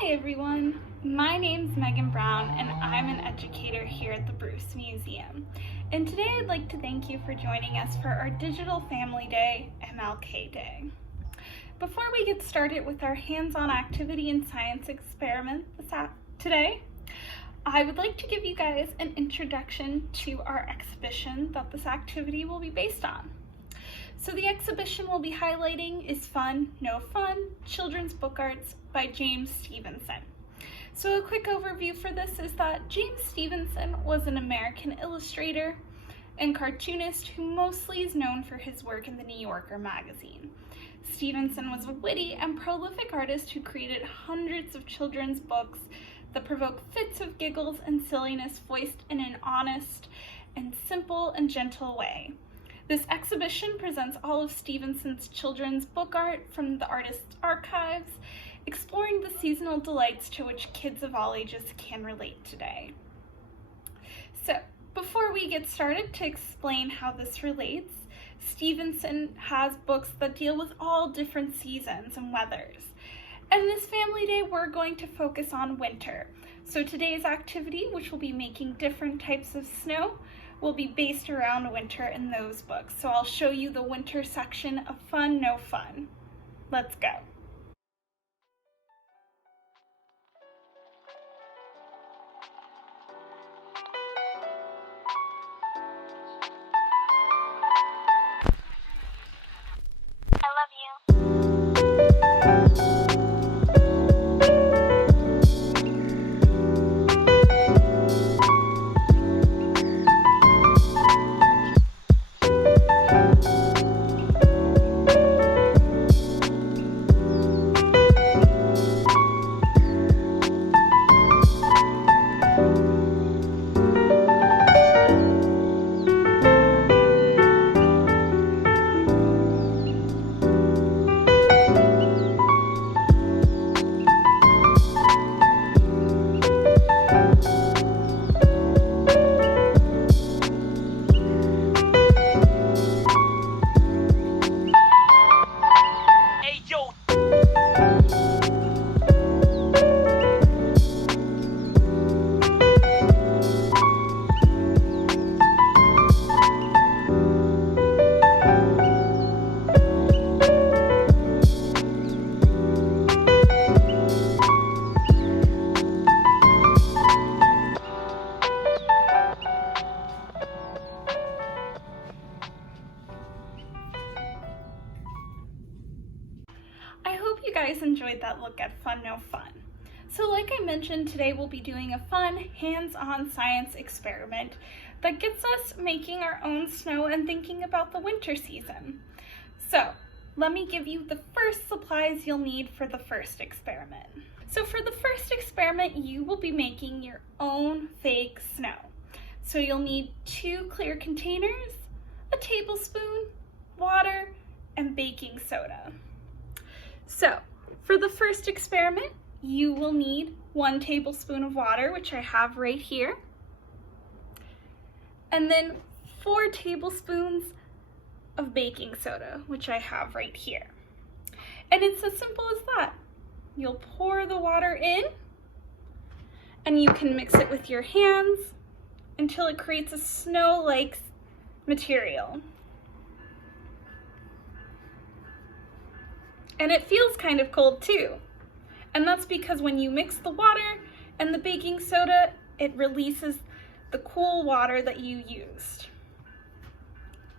Hi everyone, my name's Megan Brown and I'm an educator here at the Bruce Museum. And today I'd like to thank you for joining us for our Digital Family Day, MLK Day. Before we get started with our hands-on activity and science experiment today, I would like to give you guys an introduction to our exhibition that this activity will be based on. So the exhibition we'll be highlighting is Fun, No Fun, Children's Book Arts by James Stevenson. So a quick overview for this is that James Stevenson was an American illustrator and cartoonist who mostly is known for his work in the New Yorker magazine. Stevenson was a witty and prolific artist who created hundreds of children's books that provoke fits of giggles and silliness voiced in an honest and simple and gentle way. This exhibition presents all of Stevenson's children's book art from the artist's archives, exploring the seasonal delights to which kids of all ages can relate today. So, before we get started to explain how this relates, Stevenson has books that deal with all different seasons and weathers. And this Family Day, we're going to focus on winter. So today's activity, which will be making different types of snow, will be based around winter in those books. So I'll show you the winter section of Fun, No Fun. Let's go. I love you. I hope you guys enjoyed that look at Fun, No Fun. So like I mentioned, today we'll be doing a fun, hands-on science experiment that gets us making our own snow and thinking about the winter season. So let me give you the first supplies you'll need for the first experiment. So for the first experiment, you will be making your own fake snow. So you'll need 2 clear containers, a tablespoon, water, and baking soda. So for the first experiment, you will need 1 tablespoon of water, which I have right here, and then 4 tablespoons of baking soda, which I have right here. And it's as simple as that. You'll pour the water in, and you can mix it with your hands until it creates a snow-like material. And it feels kind of cold too. And that's because when you mix the water and the baking soda, it releases the cool water that you used.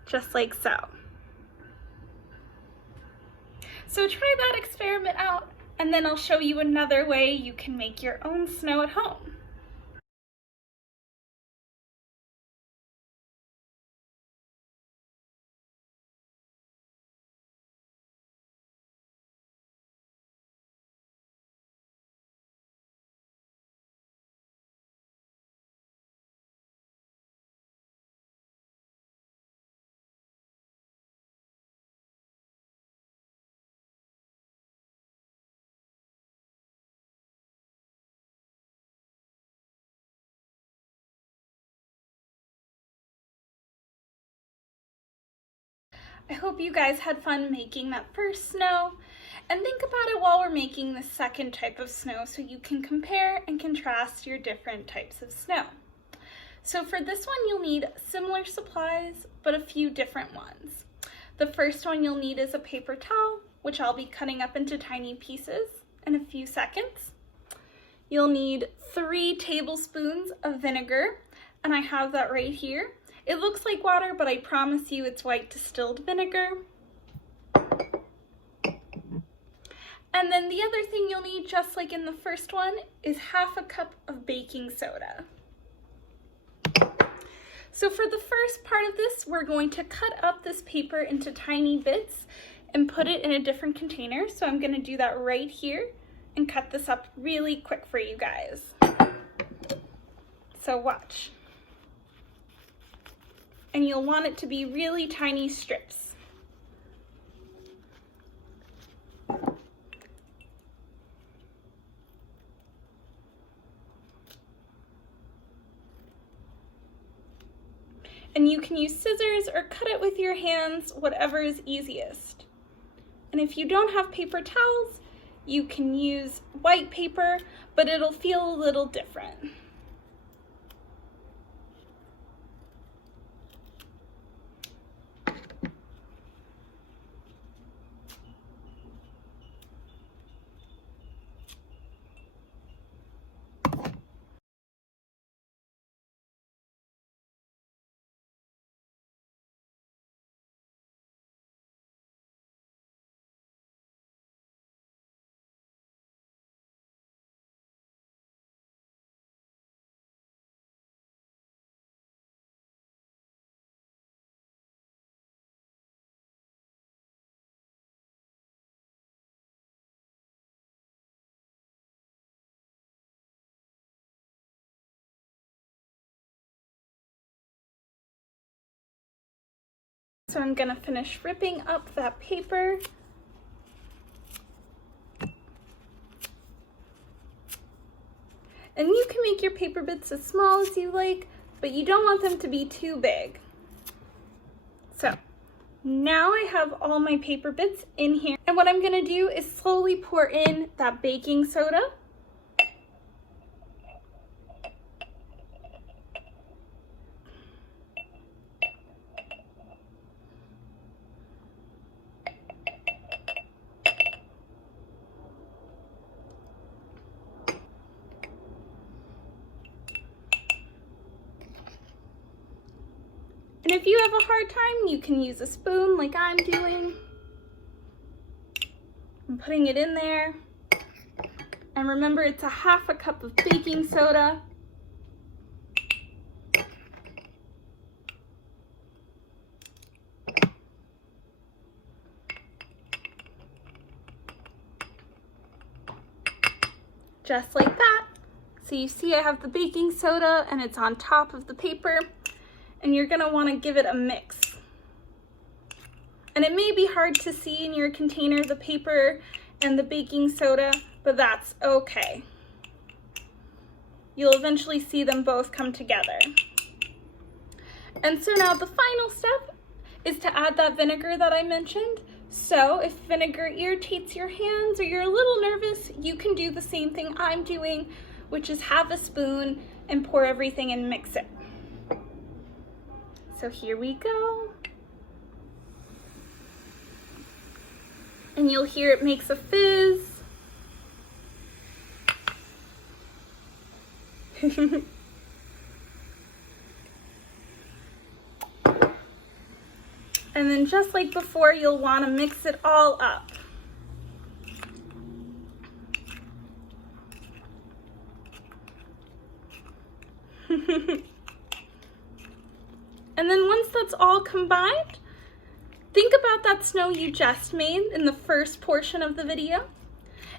Just like so. So try that experiment out, and then I'll show you another way you can make your own snow at home. I hope you guys had fun making that first snow. And think about it while we're making the second type of snow so you can compare and contrast your different types of snow. So for this one, you'll need similar supplies, but a few different ones. The first one you'll need is a paper towel, which I'll be cutting up into tiny pieces in a few seconds. You'll need 3 tablespoons of vinegar, and I have that right here. It looks like water, but I promise you it's white distilled vinegar. And then the other thing you'll need, just like in the first one, is half a cup of baking soda. So for the first part of this, we're going to cut up this paper into tiny bits and put it in a different container. So I'm going to do that right here and cut this up really quick for you guys. So watch. And you'll want it to be really tiny strips. And you can use scissors or cut it with your hands, whatever is easiest. And if you don't have paper towels, you can use white paper, but it'll feel a little different. So I'm gonna finish ripping up that paper. And you can make your paper bits as small as you like, but you don't want them to be too big. So now I have all my paper bits in here. And what I'm gonna do is slowly pour in that baking soda. And if you have a hard time, you can use a spoon like I'm doing. I'm putting it in there. And remember, it's a half a cup of baking soda. Just like that. So you see I have the baking soda and it's on top of the paper. And you're gonna wanna give it a mix. And it may be hard to see in your container, the paper and the baking soda, but that's okay. You'll eventually see them both come together. And so now the final step is to add that vinegar that I mentioned. So if vinegar irritates your hands or you're a little nervous, you can do the same thing I'm doing, which is have a spoon and pour everything and mix it. So here we go. And you'll hear it makes a fizz. And then just like before, you'll want to mix it all up. And then once that's all combined, think about that snow you just made in the first portion of the video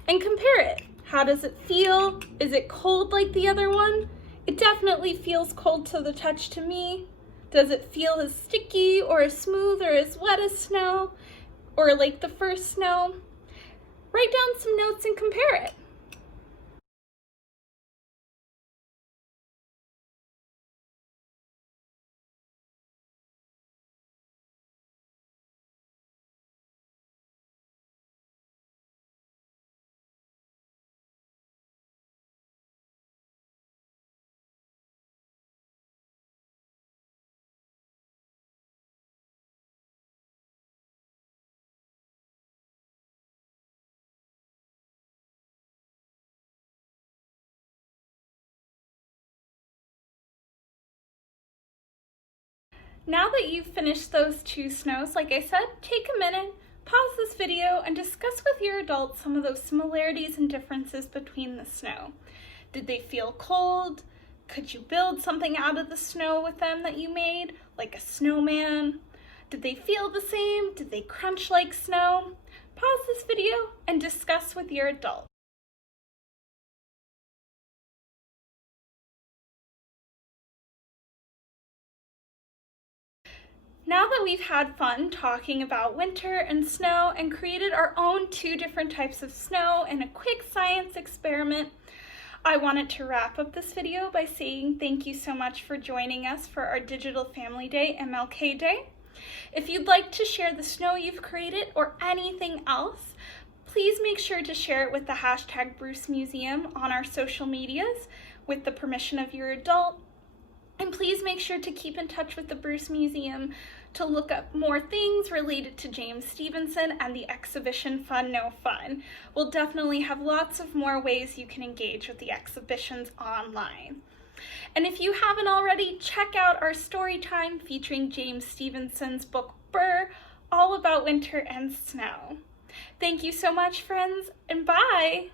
and compare it. How does it feel? Is it cold like the other one? It definitely feels cold to the touch to me. Does it feel as sticky or as smooth or as wet as snow or like the first snow? Write down some notes and compare it. Now that you've finished those 2 snows, like I said, take a minute, pause this video, and discuss with your adults some of those similarities and differences between the snow. Did they feel cold? Could you build something out of the snow with them that you made, like a snowman? Did they feel the same? Did they crunch like snow? Pause this video and discuss with your adult. Now that we've had fun talking about winter and snow and created our own 2 different types of snow in a quick science experiment, I wanted to wrap up this video by saying thank you so much for joining us for our Digital Family Day MLK Day. If you'd like to share the snow you've created or anything else, please make sure to share it with the hashtag Bruce Museum on our social medias with the permission of your adult. And please make sure to keep in touch with the Bruce Museum to look up more things related to James Stevenson and the exhibition Fun No Fun. We'll definitely have lots of more ways you can engage with the exhibitions online. And if you haven't already, check out our story time featuring James Stevenson's book Burr, all about winter and snow. Thank you so much, friends, and bye!